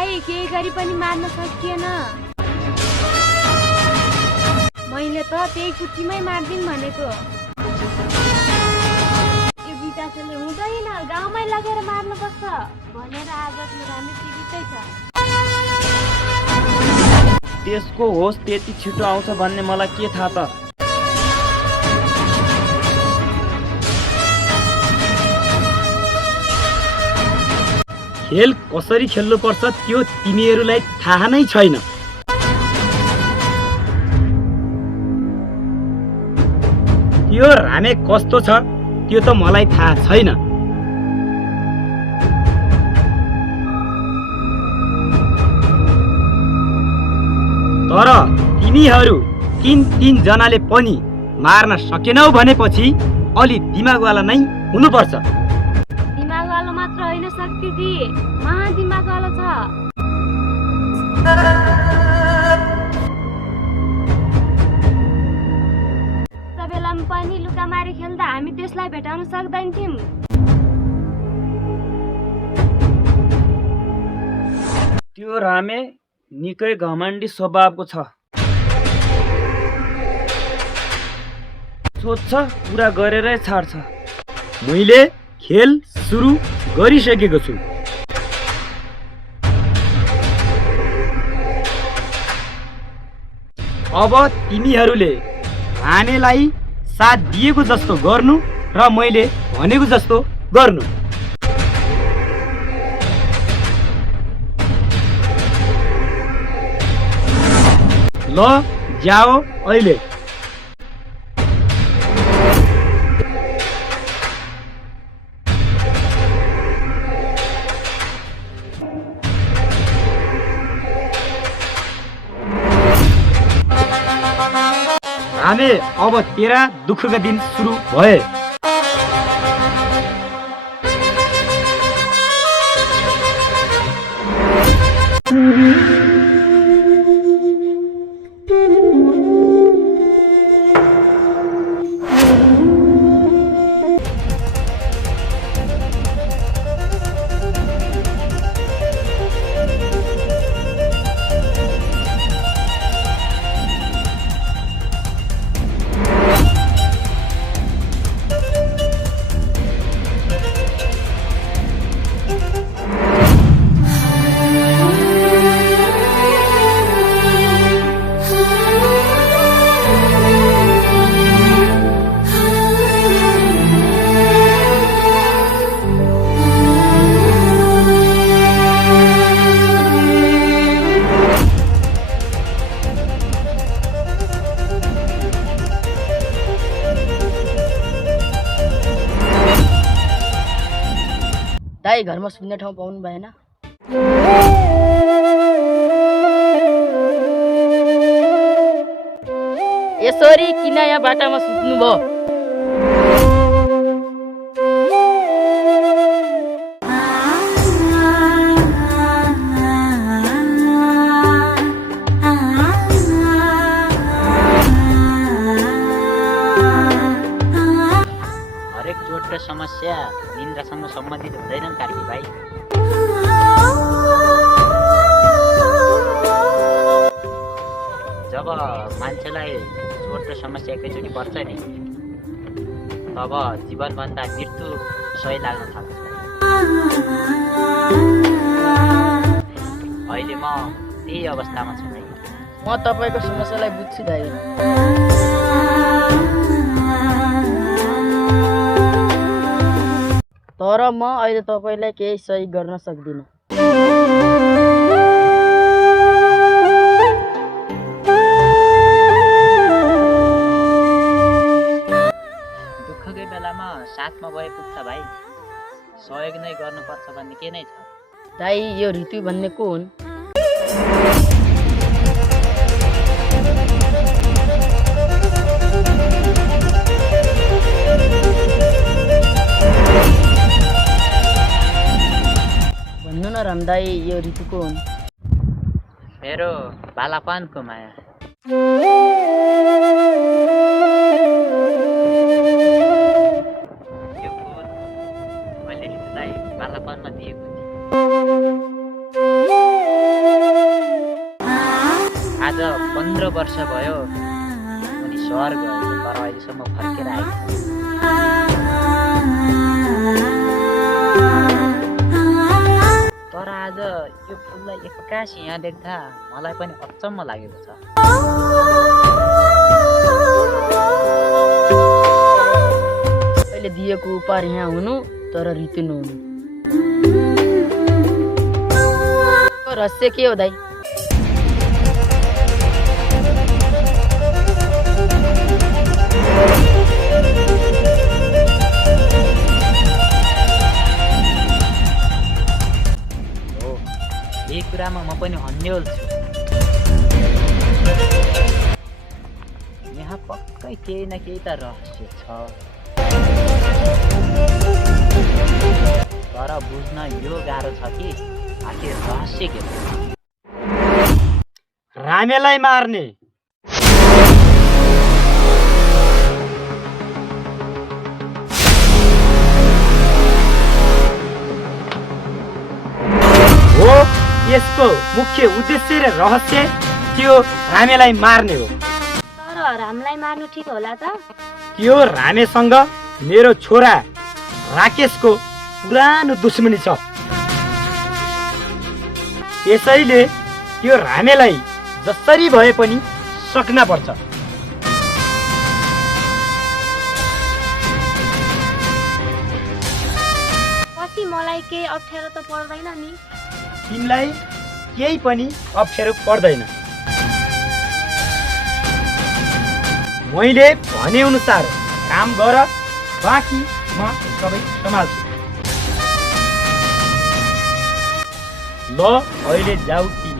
दाइ केही गरी पनि मार्न सकिएन। मैले त त्यही कुटीमै मार्दिन भनेको। यो विकासले हुँदैन, गाउँमै लगेर मार्नुपर्छ भनेर आज हामी जीवितै छ। त्यसको होस त्यति छिटो आउँछ भन्ने मलाई के थाहा त। खेल कसरी खेल्नुपर्छ त्यो तिमीहरूलाई थाहा नै छैन। त्यो रामे कस्तो छ त्यो त मलाई थाहा छैन। तर तिमीहरू तीन जनाले पनि मार्न सकेनौ भनेपछि अलि दिमागवाला नै हुनुपर्छ। दिमागवाला मात्र होइन शक्तिजी, महादिमागवाला छ। बेलामा पनि लुकामारी खेल्दा हामी त्यसलाई भेटाउन सक्दैनथ्यौँ। त्यो रामे निकै घमण्डी स्वभावको छ। सोच्छ पुरा गरेरै छाड्छ। मैले खेल सुरु गरिसकेको छु। अब तिमीहरूले रामेलाई साथ दिएको जस्तो गर्नु र मैले भनेको जस्तो गर्नु। ल जाओ अहिले। रामे अब तेरा दुःखका दिन सुरु भए। दाइ घरमा सुत्ने ठाउँ पाउनु भएन? यसरी किन यहाँ बाटामा सुत्नु भयो? हरेक चोट र समस्या निन्द्रासँग सम्बन्धित हुँदैनन् कार्की भाइ। जब मान्छेलाई चोट र समस्या एकैचोटि पर्छ नि, तब जीवनभन्दा मृत्यु सही लाग्न थाल्छ। अहिले म त्यही अवस्थामा छु भाइ। म तपाईँको समस्यालाई बुझ्छु दाइ। तर म अहिले तपाईँलाई केही सही गर्न सक्दिनँ। दुःखकै बेलामा साथमा भए पुग्छ भाइ। सहयोग नै गर्नुपर्छ भन्ने के नै छ? दाइ यो ऋतु भन्ने को हुन्? भन्नु न रामदाई, यो ऋतु को हुन्? मेरो बालापनको माया। यो फुल मैले ऋतुलाई बालापनमा दिएको थिएँ। 15 वर्ष भयो अनि सहर गएको तर अहिलेसम्म फर्केर आएको तर आज यो फुललाई एक्कासी यहाँ देख्दा मलाई पनि अचम्म लागेको छ। अहिले दिएको उपहार यहाँ हुनु तर ऋतु नहुनु। रहस्य के हो दाइ? यही कुरामा म पनि अन्यल छु। यहाँ पक्कै केही न केही त रहस्य छ तर बुझ्न यो गाह्रो छ कि आखिर रहस्य के हो। रामेलाई मार्ने। हो यसको मुख्य उद्देश्य र रहस्य त्यो रामेलाई मार्ने हो। तर रामलाई मार्नु ठिक होला त? त्यो रामेसँग मेरो छोरा राकेशको पुरानो दुश्मनी छ। त्यसैले त्यो रामेलाई जसरी भए पनि सक्न पर्छ। पछि मलाई केही अप्ठ्यारो त पर्दैन नि? तिमीलाई केही पनि अप्ठ्यारो पर्दैन। मैले भने अनुसार काम गर, बाँकी म सबै सम्हाल्छु। ल अहिले जाऊ तिमी।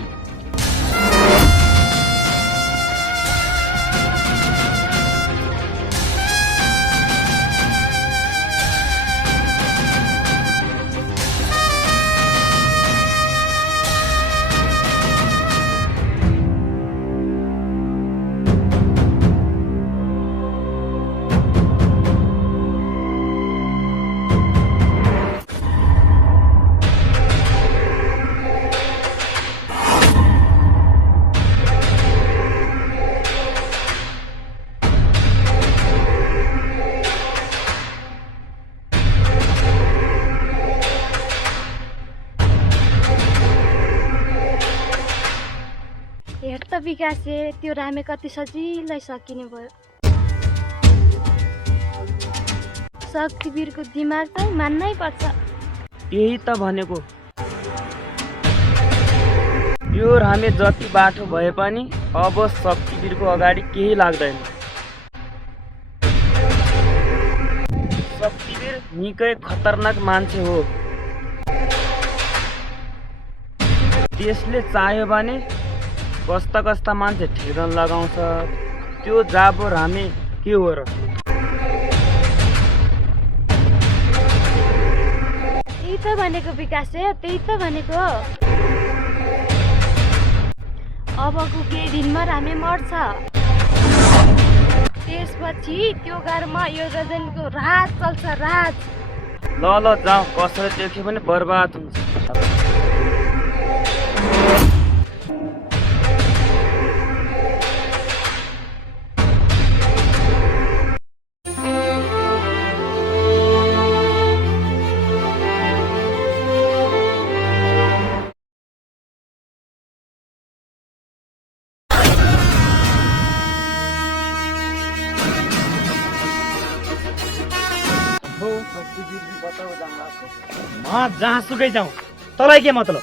हेर त विकासे, त्यो रामे कति सजिलै सकिने भयो। शक्तिवीरको दिमाग त मान्नै पर्छ। त्यही त भनेको। यो रामे जति बाठो भए पनि अब शक्तिवीरको अगाडि केही लाग्दैन। शक्तिवीर निकै खतरनाक मान्छे हो। त्यसले चाह्यो भने कस्ता कस्ता मान्छे ठेगान लगाउँछ। त्यो जाबो रामे के हो र? त्यही त भनेको विकासे, त्यही त भनेको। अबको केही दिनमा रामे मर्छ। त्यसपछि त्यो घरमा यो गजनको राज चल्छ, राज। ल जाउँ, कसैले देख्यो भने बर्बाद हुन्छ। म जहाँसुकै जाउँ, तँलाई के मतलब?